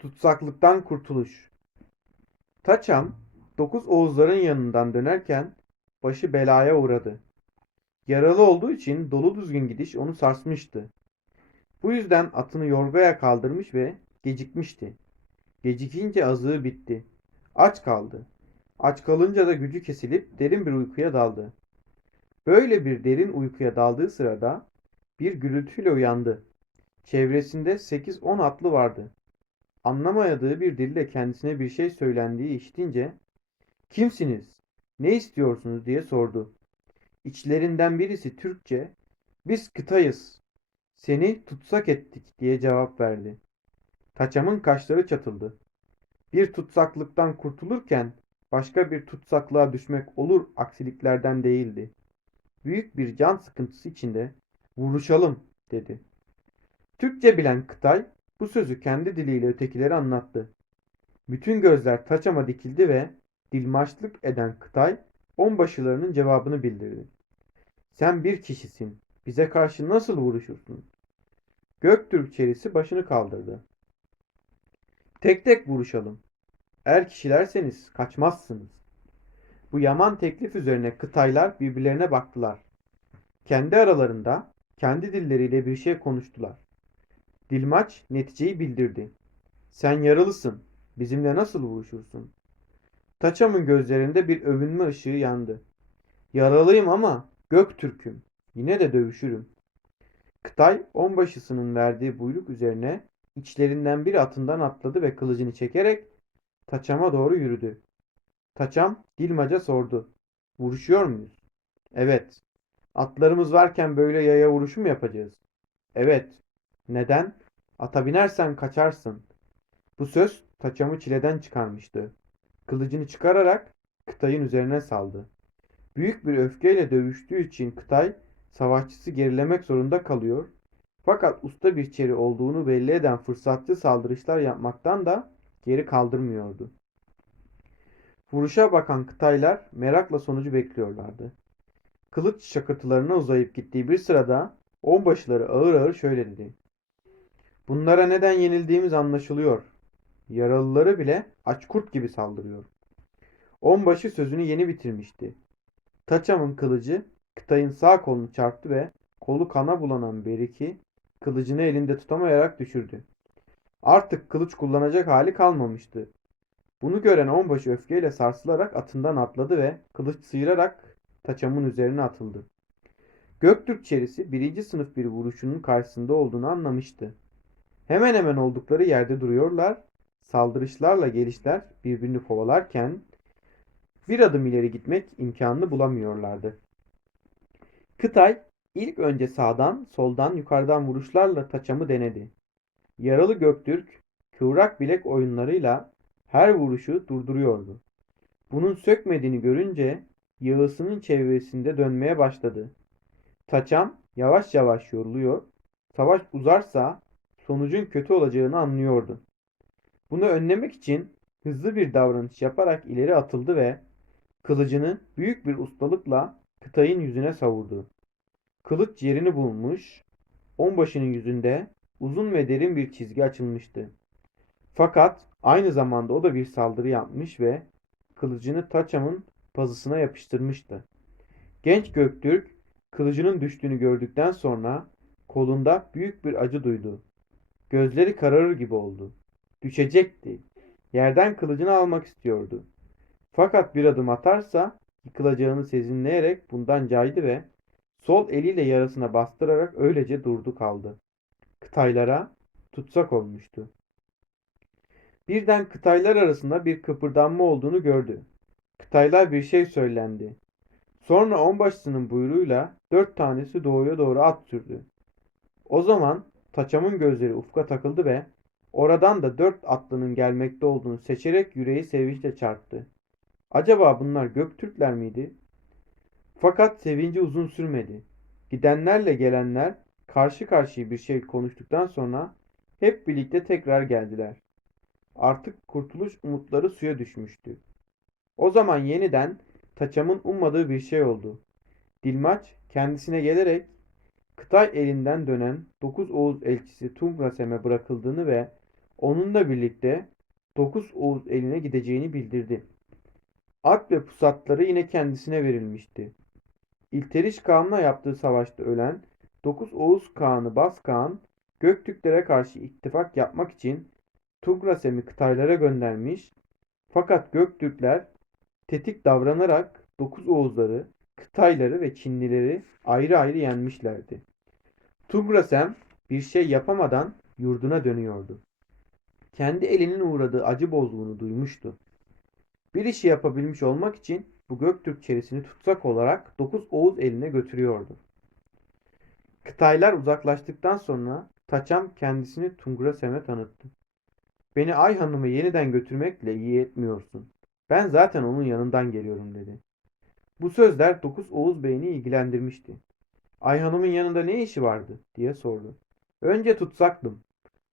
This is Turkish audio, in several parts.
Tutsaklıktan kurtuluş. Taçam, dokuz Oğuzların yanından dönerken başı belaya uğradı. Yaralı olduğu için dolu düzgün gidiş onu sarsmıştı. Bu yüzden atını yorgaya kaldırmış ve gecikmişti. Gecikince azığı bitti. Aç kaldı. Aç kalınca da gücü kesilip derin bir uykuya daldı. Böyle bir derin uykuya daldığı sırada bir gürültüyle uyandı. Çevresinde 8-10 atlı vardı. Anlamayadığı bir dille kendisine bir şey söylendiği işitince "Kimsiniz? Ne istiyorsunuz?" diye sordu. İçlerinden birisi Türkçe "Biz kıtayız. Seni tutsak ettik." diye cevap verdi. Taçam'ın kaşları çatıldı. Bir tutsaklıktan kurtulurken başka bir tutsaklığa düşmek olur aksiliklerden değildi. Büyük bir can sıkıntısı içinde "Vuruşalım." dedi. Türkçe bilen Kıtay bu sözü kendi diliyle ötekilere anlattı. Bütün gözler Taçam'a dikildi ve dilmaçlık eden Kıtay onbaşılarının cevabını bildirdi. Sen bir kişisin. Bize karşı nasıl vuruşursun? Göktürk çerisi başını kaldırdı. Tek tek vuruşalım. Er kişilerseniz kaçmazsınız. Bu yaman teklif üzerine Kıtaylar birbirlerine baktılar. Kendi aralarında kendi dilleriyle bir şey konuştular. Dilmaç neticeyi bildirdi. Sen yaralısın. Bizimle nasıl vuruşursun? Taçam'ın gözlerinde bir övünme ışığı yandı. Yaralıyım ama Göktürk'üm. Yine de dövüşürüm. Kıtay onbaşısının verdiği buyruk üzerine içlerinden biri atından atladı ve kılıcını çekerek Taçam'a doğru yürüdü. Taçam Dilmaç'a sordu. Vuruşuyor muyuz? Evet. Atlarımız varken böyle yaya vuruşu mu yapacağız? Evet. Neden? Ata binersen kaçarsın. Bu söz Taçam'ı çileden çıkarmıştı. Kılıcını çıkararak Kıtay'ın üzerine saldı. Büyük bir öfkeyle dövüştüğü için Kıtay savaşçısı gerilemek zorunda kalıyor. Fakat usta bir çeri olduğunu belli eden fırsatçı saldırışlar yapmaktan da geri kaldırmıyordu. Vuruşa bakan Kıtaylar merakla sonucu bekliyorlardı. Kılıç şakırtılarına uzayıp gittiği bir sırada onbaşıları ağır ağır şöyle dedi. Bunlara neden yenildiğimiz anlaşılıyor. Yaralıları bile aç kurt gibi saldırıyor. Onbaşı sözünü yeni bitirmişti. Taçam'ın kılıcı Kıtay'ın sağ kolunu çarptı ve kolu kana bulanan Beriki kılıcını elinde tutamayarak düşürdü. Artık kılıç kullanacak hali kalmamıştı. Bunu gören onbaşı öfkeyle sarsılarak atından atladı ve kılıç sıyırarak Taçam'ın üzerine atıldı. Göktürk çerisi birinci sınıf bir vuruşunun karşısında olduğunu anlamıştı. Hemen hemen oldukları yerde duruyorlar, saldırışlarla gelişler birbirini kovalarken bir adım ileri gitmek imkanını bulamıyorlardı. Kıtay ilk önce sağdan, soldan, yukarıdan vuruşlarla taçamı denedi. Yaralı Göktürk kıvrak bilek oyunlarıyla her vuruşu durduruyordu. Bunun sökmediğini görünce yağısının çevresinde dönmeye başladı. Taçam yavaş yavaş yoruluyor, savaş uzarsa sonucun kötü olacağını anlıyordu. Bunu önlemek için hızlı bir davranış yaparak ileri atıldı ve kılıcını büyük bir ustalıkla Kıtay'ın yüzüne savurdu. Kılıç yerini bulmuş, onbaşının yüzünde uzun ve derin bir çizgi açılmıştı. Fakat aynı zamanda o da bir saldırı yapmış ve kılıcını Taçam'ın pazısına yapıştırmıştı. Genç Göktürk kılıcının düştüğünü gördükten sonra kolunda büyük bir acı duydu. Gözleri kararır gibi oldu. Düşecekti. Yerden kılıcını almak istiyordu. Fakat bir adım atarsa yıkılacağını sezinleyerek bundan caydı ve sol eliyle yarasına bastırarak öylece durdu kaldı. Kıtaylara tutsak olmuştu. Birden Kıtaylar arasında bir kıpırdanma olduğunu gördü. Kıtaylar bir şey söylendi. Sonra onbaşısının buyruğuyla dört tanesi doğuya doğru at sürdü. O zaman Taçam'ın gözleri ufka takıldı ve oradan da dört atlının gelmekte olduğunu seçerek yüreği sevinçle çarptı. Acaba bunlar Göktürkler miydi? Fakat sevinci uzun sürmedi. Gidenlerle gelenler karşı karşıya bir şey konuştuktan sonra hep birlikte tekrar geldiler. Artık kurtuluş umutları suya düşmüştü. O zaman yeniden Taçam'ın ummadığı bir şey oldu. Dilmaç kendisine gelerek Kıtay elinden dönen 9 Oğuz elçisi Tumrasem'e bırakıldığını ve Onunla birlikte dokuz Oğuz eline gideceğini bildirdi. At ve pusatları yine kendisine verilmişti. İlteriş Kağan'la yaptığı savaşta ölen dokuz Oğuz Kağan'ı Bas Kağan, Göktürklere karşı ittifak yapmak için Tugrasem'i Kıtaylara göndermiş fakat Göktürkler tetik davranarak dokuz Oğuzları, Kıtayları ve Çinlileri ayrı ayrı yenmişlerdi. Tugrasem bir şey yapamadan yurduna dönüyordu. Kendi elinin uğradığı acı bozluğunu duymuştu. Bir işi yapabilmiş olmak için bu Göktürk çerisini tutsak olarak dokuz Oğuz eline götürüyordu. Kıtaylar uzaklaştıktan sonra Taçam kendisini Tungrasem'e tanıttı. Beni Ay Hanım'ı yeniden götürmekle iyi etmiyorsun. Ben zaten onun yanından geliyorum dedi. Bu sözler dokuz Oğuz Bey'ini ilgilendirmişti. Ay Hanım'ın yanında ne işi vardı diye sordu. Önce tutsaktım.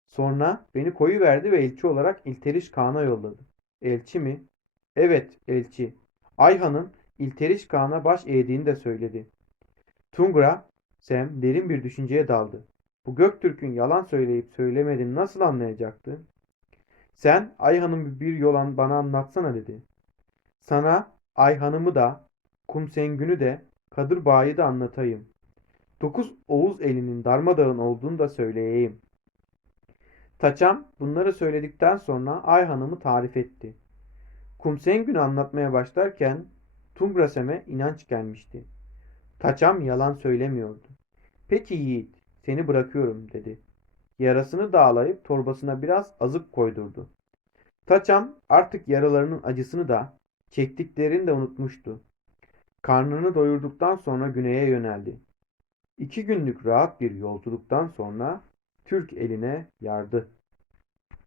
Sonra beni koyuverdi ve elçi olarak İlteriş Kağan'a yolladı. Elçi mi? Evet, elçi. Ay Hanım İlteriş Kağan'a baş eğdiğini de söyledi. Tungra, Sem derin bir düşünceye daldı. Bu Göktürk'ün yalan söyleyip söylemediğini nasıl anlayacaktı? Sen Ay Hanım'ı bir yolan bana anlatsana dedi. Sana Ay Hanım'ı da, Kumsengün'ü de, Kadır Bağ'ı da anlatayım. Dokuz Oğuz elinin darmadağın olduğunu da söyleyeyim. Taçam bunları söyledikten sonra Ay Hanım'ı tarif etti. Kumsengün'ü anlatmaya başlarken Tungrasem'e inanç gelmişti. Taçam yalan söylemiyordu. Peki yiğit, seni bırakıyorum dedi. Yarasını dağlayıp torbasına biraz azık koydurdu. Taçam artık yaralarının acısını da çektiklerini de unutmuştu. Karnını doyurduktan sonra güneye yöneldi. İki günlük rahat bir yolculuktan sonra Türk eline yardı.